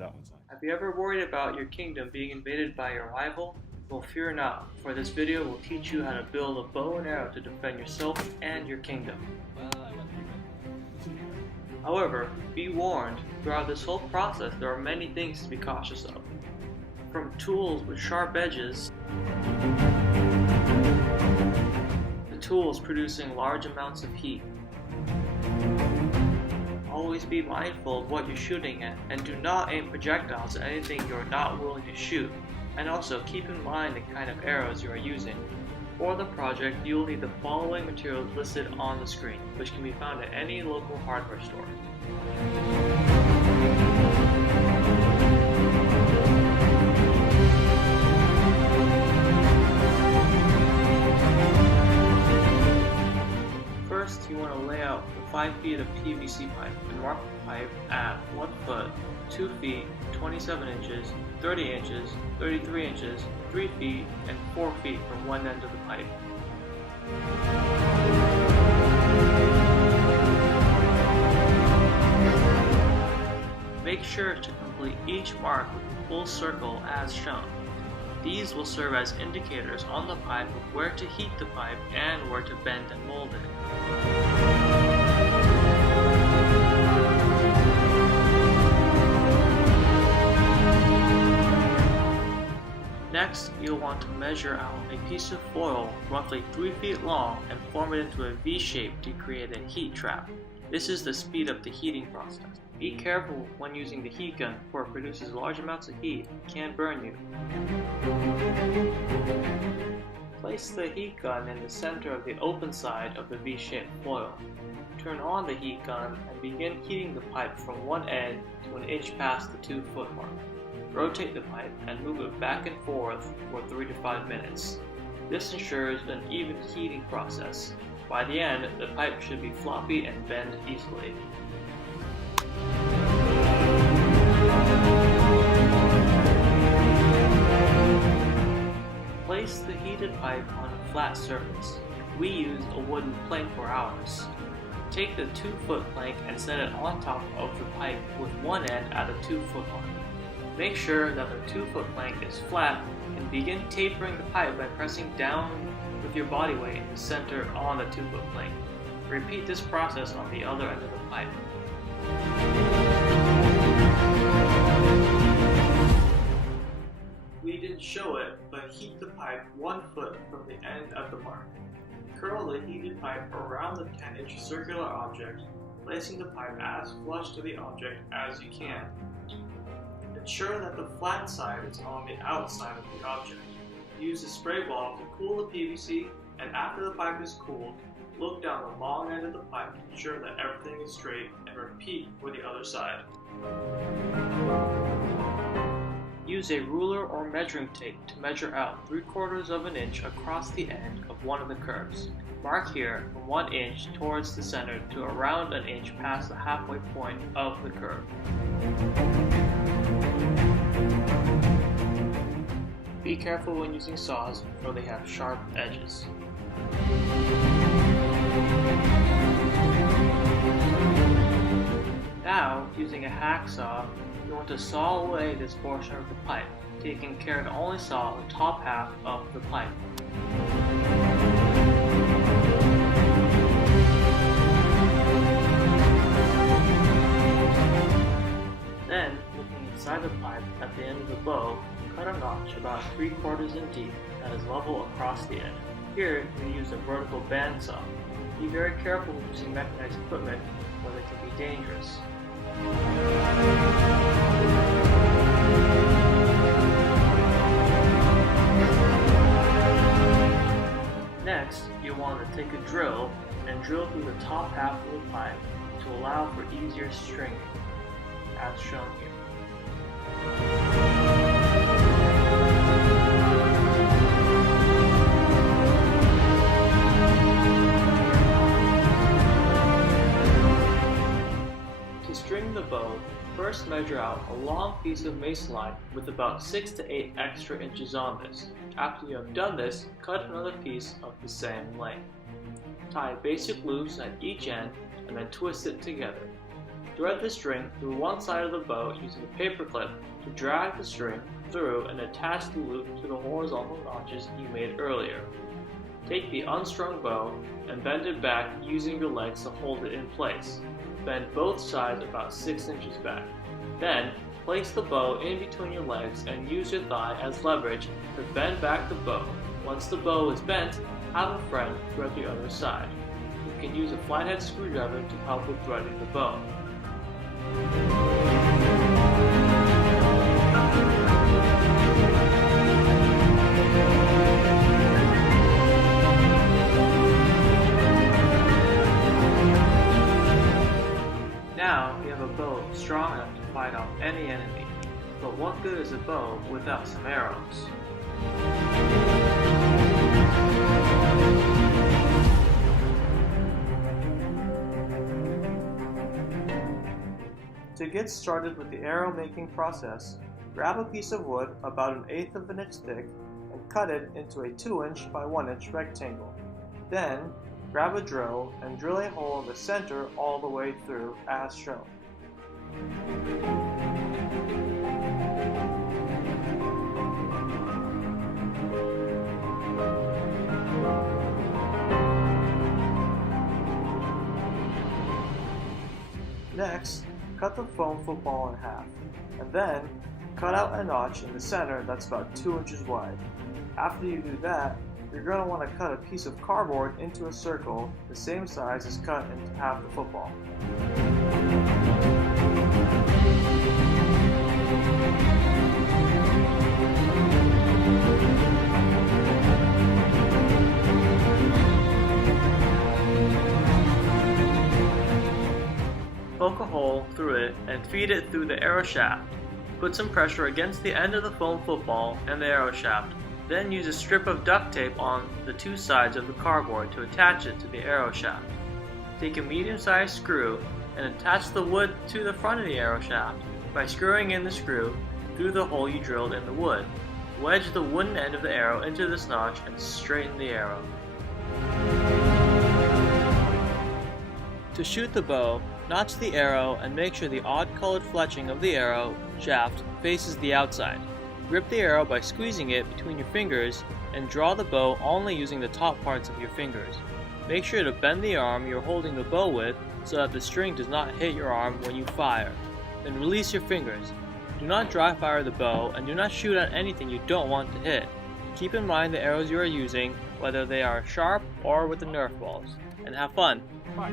That one's nice. Have you ever worried about your kingdom being invaded by your rival? Well, fear not, for this video will teach you how to build a bow and arrow to defend yourself and your kingdom. However, be warned, throughout this whole process there are many things to be cautious of. From tools with sharp edges, to tools producing large amounts of heat. Always be mindful of what you're shooting at, and do not aim projectiles at anything you are not willing to shoot. And also keep in mind the kind of arrows you are using. For the project, you will need the following materials listed on the screen, which can be found at any local hardware store. First, you want to lay out the 5 feet of PVC pipe and mark the pipe at 1 foot, 2 feet, 27 inches, 30 inches, 33 inches, 3 feet, and 4 feet from one end of the pipe. Make sure to complete each mark with a full circle as shown. These will serve as indicators on the pipe of where to heat the pipe and where to bend and mold it. Next, you'll want to measure out a piece of foil roughly 3 feet long and form it into a V shape to create a heat trap. This is to speed up the heating process. Be careful when using the heat gun, for it produces large amounts of heat and can burn you. Place the heat gun in the center of the open side of the V-shaped foil. Turn on the heat gun and begin heating the pipe from one end to an inch past the 2 foot mark. Rotate the pipe and move it back and forth for 3 to 5 minutes. This ensures an even heating process. By the end, the pipe should be floppy and bend easily. Place the heated pipe on a flat surface. We used a wooden plank for ours. Take the 2 foot plank and set it on top of the pipe with one end at a 2 foot mark. Make sure that the 2 foot plank is flat and begin tapering the pipe by pressing down with your body weight in the center on the 2 foot plank. Repeat this process on the other end of the pipe. We didn't show it, but heat the pipe 1 foot from the end of the mark. Curl the heated pipe around the 10-inch circular object, placing the pipe as flush to the object as you can. Ensure that the flat side is on the outside of the object. Use a spray bottle to cool the PVC, and after the pipe is cooled, look down the long end of the pipe to ensure that everything is straight, and repeat for the other side. Use a ruler or measuring tape to measure out 3/4 of an inch across the end of one of the curves. Mark here from 1 inch towards the center to around an inch past the halfway point of the curve. Be careful when using saws, for they have sharp edges. Now, using a hacksaw, you want to saw away this portion of the pipe, taking care to only saw the top half of the pipe. Then, looking inside the pipe at the end of the bow, cut a notch about 3/4 in deep that is level across the end. Here, we use a vertical bandsaw. Be very careful when using mechanized equipment, or they can be dangerous. Next, you want to take a drill and drill through the top half of the pipe to allow for easier stringing, as shown here. To string the bow, first measure out a long piece of mason line with about 6 to 8 extra inches on this. After you have done this, cut another piece of the same length. Tie basic loops at each end and then twist it together. Thread the string through one side of the bow using a paper clip to drag the string through and attach the loop to the horizontal notches you made earlier. Take the unstrung bow and bend it back using your legs to hold it in place. Bend both sides about 6 inches back. Then, place the bow in between your legs and use your thigh as leverage to bend back the bow. Once the bow is bent, have a friend thread the other side. You can use a flathead screwdriver to help with threading the bow. Now you have a bow strong enough to fight off any enemy, but what good is a bow without some arrows? To get started with the arrow making process, grab a piece of wood about 1/8 of an inch thick and cut it into a 2 inch by 1 inch rectangle. Then, grab a drill and drill a hole in the center all the way through as shown. Next, cut the foam football in half, and then cut out a notch in the center that's about 2 inches wide. After you do that, you're going to want to cut a piece of cardboard into a circle the same size as cut into half the football. Poke a hole through it and feed it through the arrow shaft. Put some pressure against the end of the foam football and the arrow shaft. Then use a strip of duct tape on the 2 sides of the cardboard to attach it to the arrow shaft. Take a medium-sized screw and attach the wood to the front of the arrow shaft by screwing in the screw through the hole you drilled in the wood. Wedge the wooden end of the arrow into this notch and straighten the arrow. To shoot the bow, notch the arrow and make sure the odd-colored fletching of the arrow shaft faces the outside. Grip the arrow by squeezing it between your fingers and draw the bow only using the top parts of your fingers. Make sure to bend the arm you're holding the bow with so that the string does not hit your arm when you fire. Then release your fingers. Do not dry fire the bow and do not shoot at anything you don't want to hit. Keep in mind the arrows you are using, whether they are sharp or with the Nerf balls. And have fun! Bye.